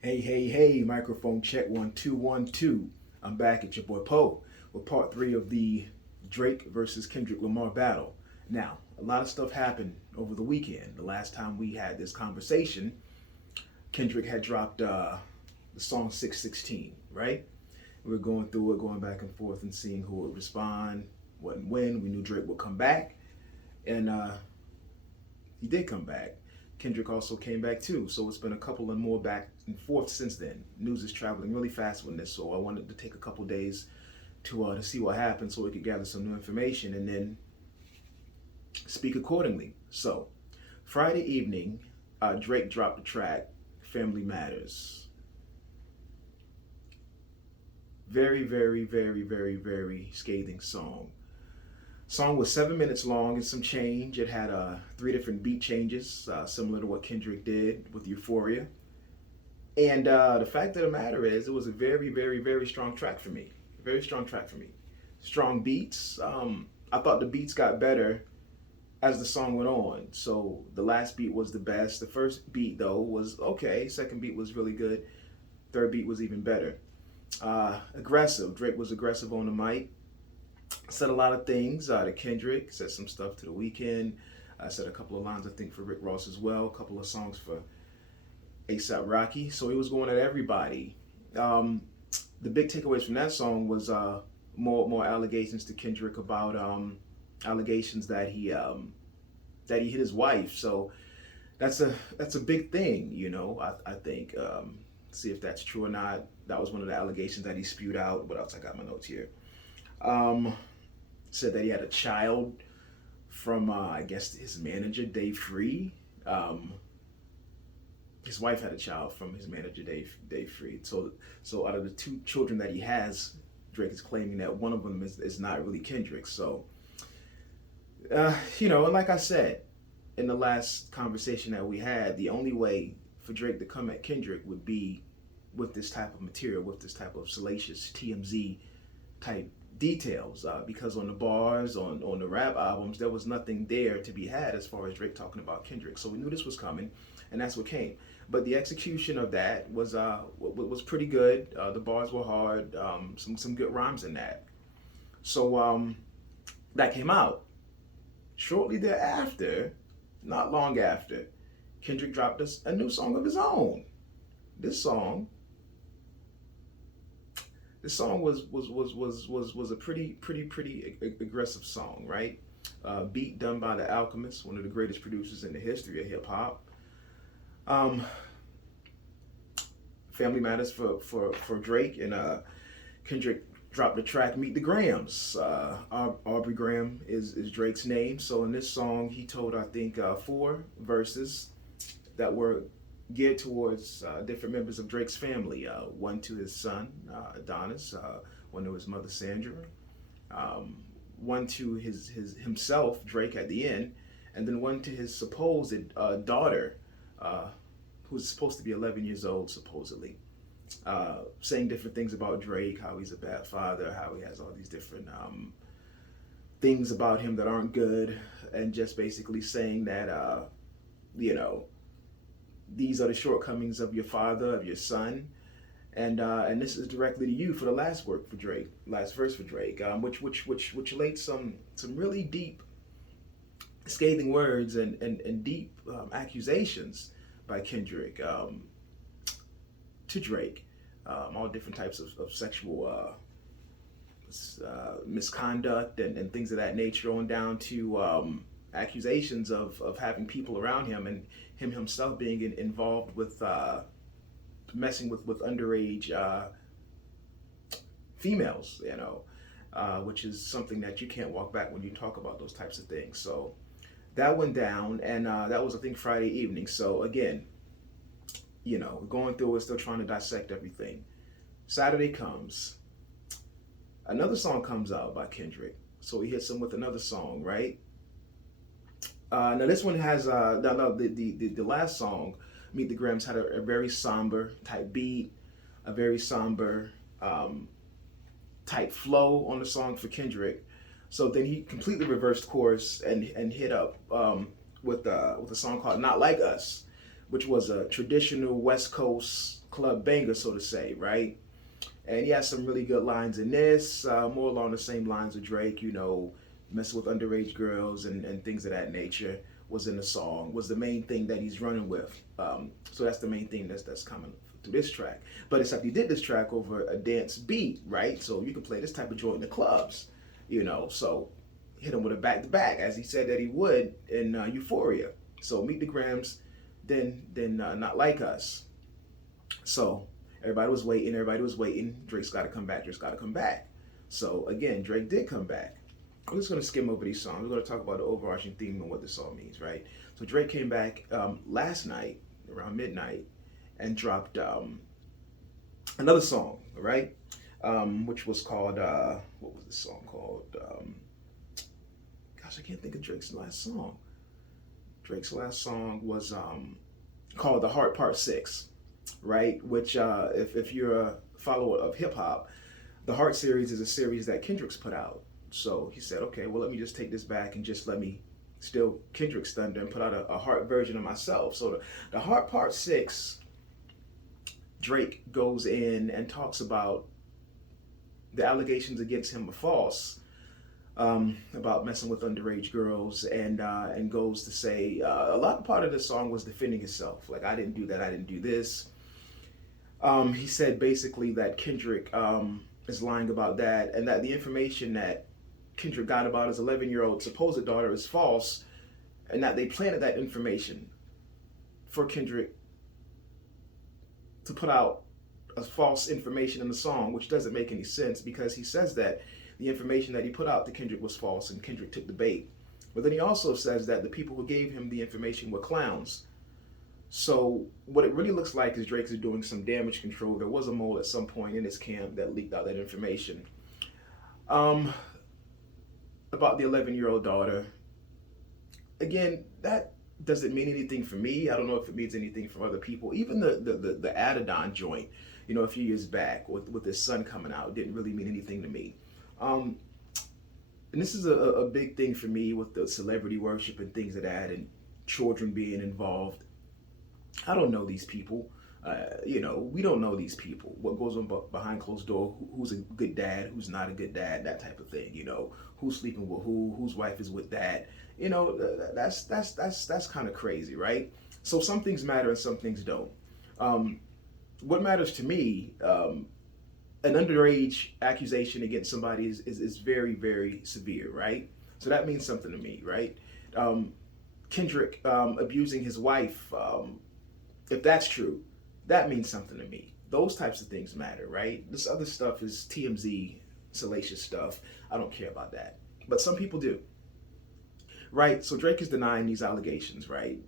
Hey, hey, hey, microphone check 1 2 1 2. I'm back at your boy Poe with part three of the Drake versus Kendrick Lamar battle. Now, a lot of stuff happened over the weekend. The last time we had this conversation, Kendrick had dropped the song 616, right? We were going through it, going back and forth and seeing who would respond, what and when. We knew Drake would come back, and he did come back. Kendrick also came back too. So it's been a couple and more back and forth since then. News is traveling really fast on this, so I wanted to take a couple days to see what happened so we could gather some new information and then speak accordingly. So Friday evening, Drake dropped the track "Family Matters." Very, very, very, very, very scathing song. Song was 7 minutes long and some change. It had three different beat changes, similar to what Kendrick did with Euphoria. And the fact of the matter is, it was a very, very, very strong track for me. Very strong track for me. Strong beats. I thought the beats got better as the song went on. So the last beat was the best. The first beat, though, was okay. Second beat was really good. Third beat was even better. Aggressive. Drake was aggressive on the mic. Said a lot of things to Kendrick, said some stuff to The Weeknd. I said a couple of lines, I think, for Rick Ross as well, a couple of songs for ASAP Rocky. So he was going at everybody. The big takeaways from that song was more allegations to Kendrick about allegations that he hit his wife. So that's a big thing, I think. See if that's true or not. That was one of the allegations that he spewed out. What else? I got my notes here. Um, Said that he had a child from, I guess, his manager, Dave Free. His wife had a child from his manager, Dave Free. So out of the two children that he has, Drake is claiming that one of them is not really Kendrick. So, and like I said in the last conversation that we had, the only way for Drake to come at Kendrick would be with this type of material, with this type of salacious TMZ type details, because on the bars, on the rap albums, there was nothing there to be had as far as Drake talking about Kendrick. So we knew this was coming, and that's what came. But the execution of that was pretty good. The bars were hard. Some good rhymes in that. So that came out. Shortly thereafter, not long after, Kendrick dropped us a new song of his own. This song this song was a pretty aggressive song, right? Beat done by The Alchemist, one of the greatest producers in the history of hip hop. Um, Family Matters for Drake, and Kendrick dropped the track "Meet the Grahams." Aubrey Graham is Drake's name. So in this song, he told, I think, four verses that were geared towards different members of Drake's family. One to his son, Adonis, one to his mother, Sandra, one to his himself, Drake, at the end, and then one to his supposed daughter, who's supposed to be 11 years old, supposedly. Saying different things about Drake, how he's a bad father, how he has all these different things about him that aren't good, and just basically saying that, you know, these are the shortcomings of your father, of your son, and this is directly to you for the last work for Drake, last verse for Drake, which laid some really deep, scathing words and deep accusations by Kendrick to Drake, all different types of sexual misconduct and things of that nature, on down to accusations of having people around him and him himself being involved with messing with underage females, which is something that you can't walk back when you talk about those types of things. So that went down, and that was, I think, Friday evening. So again, we're going through it, still trying to dissect everything. Saturday comes, another song comes out by Kendrick. So he hits him with another song, right? Now this one has the last song, "Meet the Grams," had a very somber type beat, a very somber type flow on the song for Kendrick. So then he completely reversed course and hit up with a song called "Not Like Us," which was a traditional West Coast club banger, so to say, right? And he has some really good lines in this, more along the same lines of Drake, messing with underage girls and things of that nature was in the song, was the main thing that he's running with. So that's the main thing that's coming through this track. But except he did this track over a dance beat, right? So you can play this type of joint in the clubs, so hit him with a back-to-back, as he said that he would in Euphoria. So Meet the Grams, then Not Like Us. So everybody was waiting. Drake's got to come back. Drake's got to come back. So again, Drake did come back. I'm just going to skim over these songs. We're going to talk about the overarching theme and what this all means, right? So Drake came back last night around midnight and dropped another song, right? Which was called, what was the song called? Gosh, I can't think of Drake's last song. Drake's last song was called The Heart Part 6, right? Which, if you're a follower of hip hop, the Heart series is a series that Kendrick's put out. So he said, okay, well, let me just take this back and just let me steal Kendrick's thunder and put out a Heart version of myself. So the Heart Part 6, Drake goes in and talks about the allegations against him are false, about messing with underage girls, and goes to say a part of the song was defending himself. Like, I didn't do that, I didn't do this. He said basically that Kendrick is lying about that, and that the information that Kendrick got about his 11-year-old supposed daughter is false, and that they planted that information for Kendrick to put out a false information in the song, which doesn't make any sense because he says that the information that he put out to Kendrick was false and Kendrick took the bait. But then he also says that the people who gave him the information were clowns. So what it really looks like is Drake's doing some damage control. There was a mole at some point in his camp that leaked out that information. About the 11-year-old daughter. Again, that doesn't mean anything for me. I don't know if it means anything for other people. Even the Adidon joint, a few years back with his son coming out, didn't really mean anything to me. And this is a big thing for me with the celebrity worship and things of that, and children being involved. I don't know these people. We don't know these people. What goes on behind closed door? Who's a good dad? Who's not a good dad? That type of thing. Who's sleeping with who? Whose wife is with that? That's kind of crazy, right? So some things matter and some things don't. What matters to me, an underage accusation against somebody is very, very severe, right? So that means something to me, right? Kendrick abusing his wife, if that's true, that means something to me. Those types of things matter, right? This other stuff is TMZ, salacious stuff. I don't care about that. But some people do. Right? So Drake is denying these allegations, right?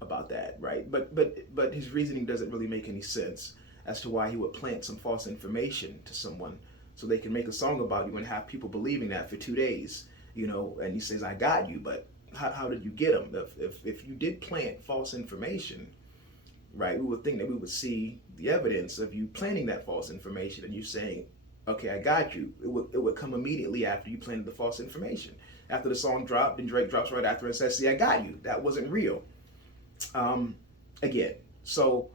About that, right? But his reasoning doesn't really make any sense as to why he would plant some false information to someone so they can make a song about you and have people believing that for 2 days, and he says, I got you, but how did you get them? If you did plant false information, right, we would think that we would see the evidence of you planting that false information and you saying, okay, I got you. It would come immediately after you planted the false information. After the song dropped, then Drake drops right after and says, see, I got you. That wasn't real. Again, so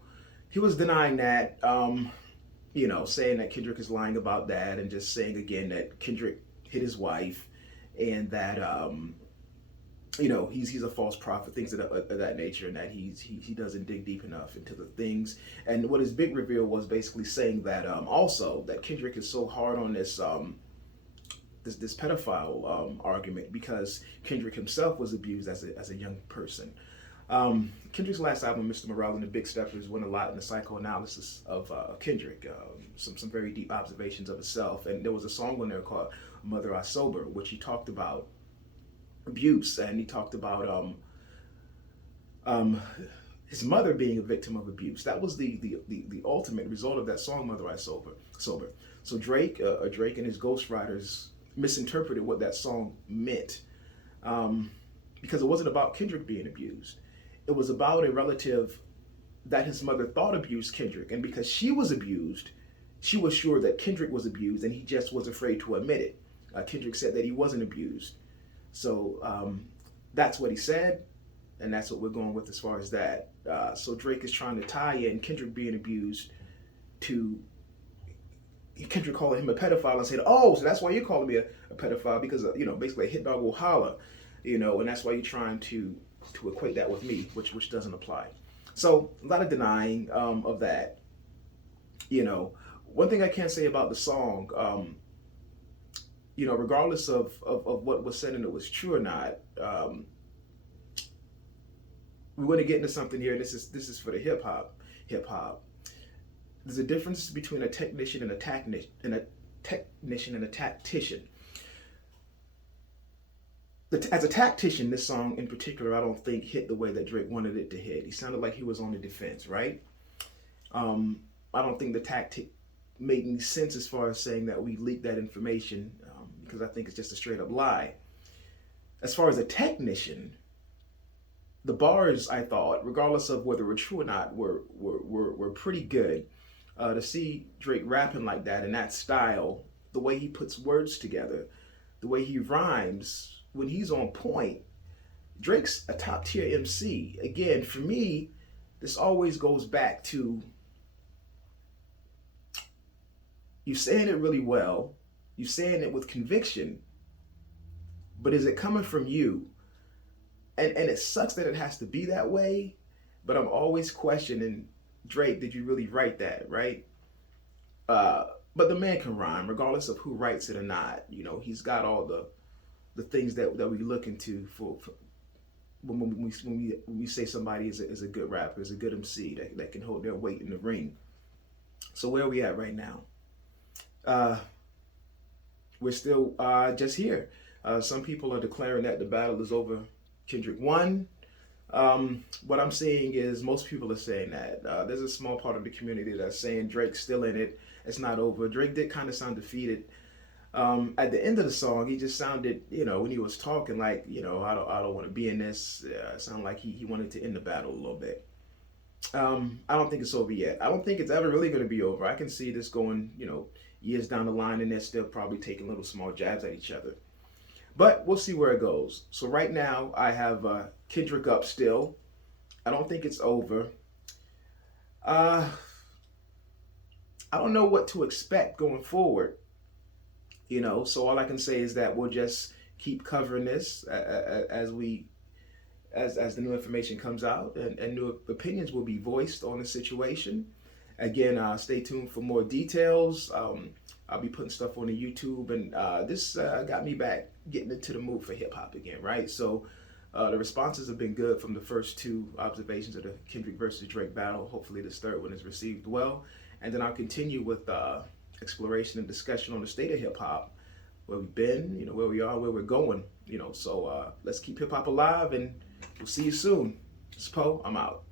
he was denying that, saying that Kendrick is lying about that, and just saying again that Kendrick hit his wife, and that he's a false prophet, things of that nature, and that he doesn't dig deep enough into the things. And what his big reveal was basically saying that also that Kendrick is so hard on this this pedophile argument because Kendrick himself was abused as a young person. Kendrick's last album, Mr. Morale and the Big Steppers, went a lot in the psychoanalysis of Kendrick, some very deep observations of himself. And there was a song on there called Mother I Sober, which he talked about abuse, and he talked about his mother being a victim of abuse. That was the ultimate result of that song, Mother I Sober. So Drake and his ghostwriters misinterpreted what that song meant, because it wasn't about Kendrick being abused. It was about a relative that his mother thought abused Kendrick, and because she was abused, she was sure that Kendrick was abused, and he just was afraid to admit it. Kendrick said that he wasn't abused. So that's what he said, and that's what we're going with as far as that. So Drake is trying to tie in Kendrick being abused to Kendrick calling him a pedophile and saying, "Oh, so that's why you're calling me a pedophile because basically a hit dog will holler, and that's why you're trying to equate that with me, which doesn't apply." So a lot of denying of that. One thing I can say about the song, regardless of what was said and it was true or not, we want to get into something here, and this is for the hip hop. There's a difference between a technician and a tactician. As a tactician, this song in particular, I don't think hit the way that Drake wanted it to hit. He sounded like he was on the defense, right? I don't think the tactic made any sense as far as saying that we leaked that information, because I think it's just a straight up lie. As far as a technician, the bars, I thought, regardless of whether were true or not, were pretty good. To see Drake rapping like that in that style, the way he puts words together, the way he rhymes, when he's on point, Drake's a top tier MC. Again, for me, this always goes back to you saying it really well, you saying it with conviction, but is it coming from you? And it sucks that it has to be that way, but I'm always questioning, Drake, did you really write that, right? But the man can rhyme, regardless of who writes it or not. He's got all the things that we look into for when we say somebody is a good rapper, is a good MC that can hold their weight in the ring. So where are we at right now? We're still just here. Some people are declaring that the battle is over. Kendrick won. What I'm seeing is most people are saying that. There's a small part of the community that's saying Drake's still in it. It's not over. Drake did kind of sound defeated. At the end of the song, he just sounded, when he was talking, like, I don't want to be in this. It sounded like he wanted to end the battle a little bit. I don't think it's over yet. I don't think it's ever really going to be over. I can see this going, years down the line, and they're still probably taking little small jabs at each other. But we'll see where it goes. So right now, I have Kendrick up still. I don't think it's over. I don't know what to expect going forward. So all I can say is that we'll just keep covering this as the new information comes out, and new opinions will be voiced on the situation. Again, stay tuned for more details. I'll be putting stuff on the YouTube, and this got me back getting into the mood for hip hop again, right? So the responses have been good from the first two observations of the Kendrick versus Drake battle. Hopefully this third one is received well. And then I'll continue with exploration and discussion on the state of hip hop, where we've been, where we are, where we're going, So let's keep hip hop alive, and we'll see you soon. It's Poe. I'm out.